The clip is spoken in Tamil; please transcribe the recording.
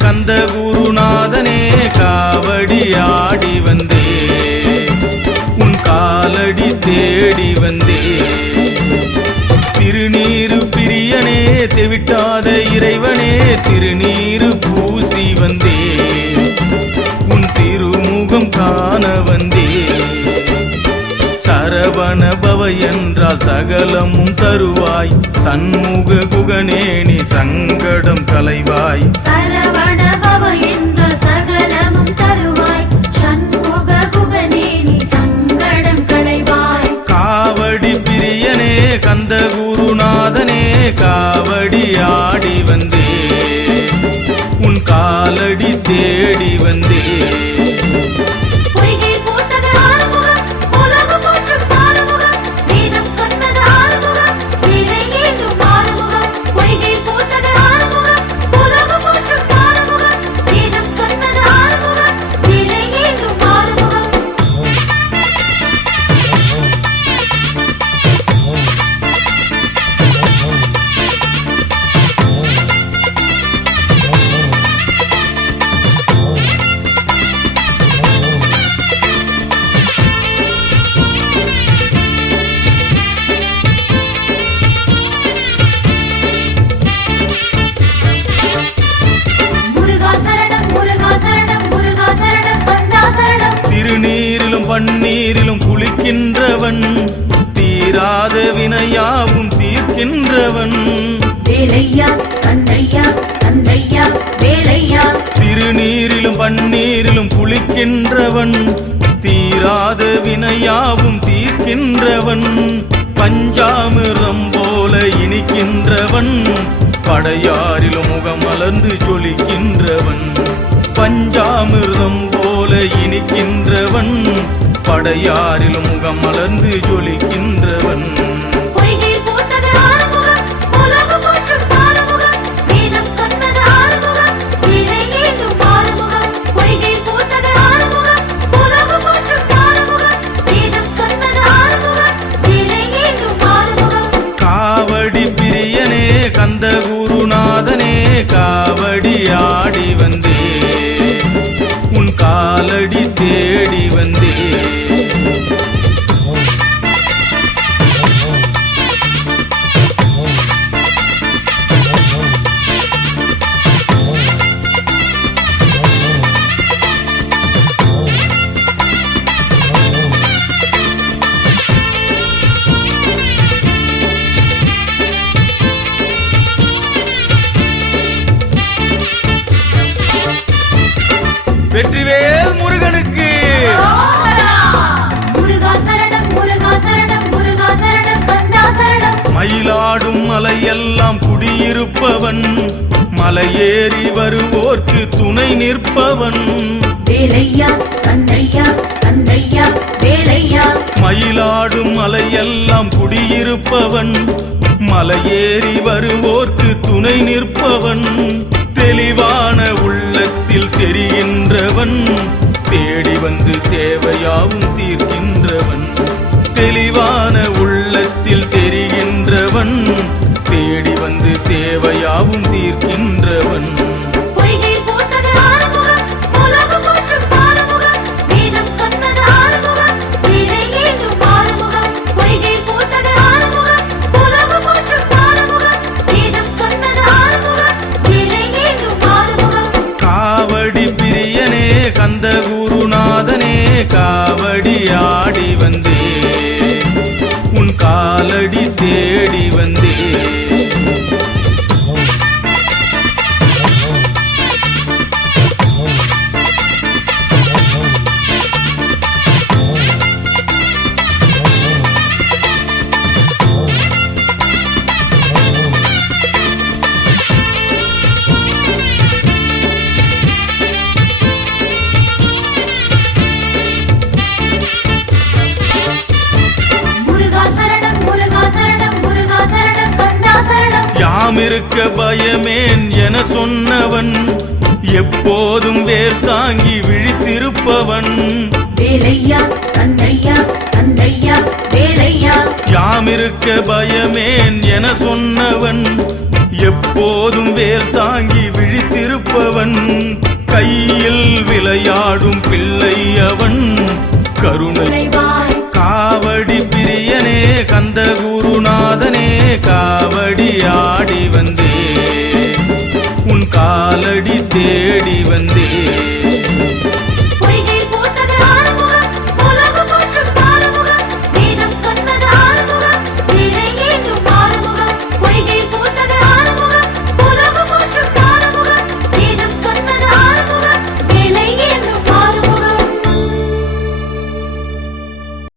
கந்த குருநாதனே காவடி ஆடி வந்தே உன் காலடி தேடி வந்தே திருநீரு பிரியனே தெவிட்டாத இறைவனே திருநீரு பூசி வந்தே உன் திருமுகம் காண வந்தே சரவண பவ என்றால் சகலமும் தருவாய் சண்முக குகனே நீ சங்கடம் களைவாய் சரவண பவ என்றால் சகலமும் தருவாய் சண்முக குகனே நீ சங்கடம் களைவாய் காவடி பிரியனே கந்த குருநாதனே காவடி ஆடி வந்தே உன் காலடி தேடி வந்தே திருநீரிலும் பன்னீரிலும் குளிக்கின்றவன் தீராத வினையாவும் தீர்க்கின்றவன் வேலையா தந்தையா தந்தையா வேலையா திருநீரிலும் பன்னீரிலும் குளிக்கின்றவன் தீராத வினையாவும் தீர்க்கின்றவன் பஞ்சாமிரம் போல இனிக்கின்றவன் படையாரிலும் முகமலர்ந்து ஜொலிக்கின்றவன் பஞ்சாமிர்தம் போல இனிக்கின்றவன் படையாரிலும் முகம் மலர்ந்து ஜொலிக்கின்றவன் காவடி பிரியனே கந்த குருநாதனே காவடி ஆடி வந்தே உன் காலடி தேடி வந்தே வெற்றிவேல் முருகனுக்கு மயிலாடும் மலையெல்லாம் குடியிருப்பவன் மலையேறி வருவோர்க்கு துணை நிற்பவன் வேலையா தந்தையா தந்தையா வேலையா மயிலாடும் மலையெல்லாம் குடியிருப்பவன் மலையேறி வருவோர்க்கு துணை நிற்பவன் தெளிவான உள்ளத்தில் தெரிகின்றவன் தேடி வந்து தேவையாவும் தீர்க்கின்றவன் தெளிவான உள்ளத்தில் தெரிகின்றவன் தேடி வந்து தேவையாவும் தீர்க்கின்றவன் கந்த குருநாதனே காவடி ஆடி வந்தே உன் காலடி தேடி வந்தே யாமிருக்க பயமேன் என சொன்னவன் எப்போதும் வேர் தாங்கி விழித்திருப்பவன் வேலையா தந்தையா தந்தையா வேலையா யாமிருக்க பயமேன் என சொன்னவன் எப்போதும் வேல் தாங்கி விழித்திருப்பவன் கையில் விளையாடும் பிள்ளை அவன் கருணை உறைவாய் காவடி பிரியனே கந்த குருநாதனே காவடி ஆடி வந்தே உன் காலடி தேடி வந்தே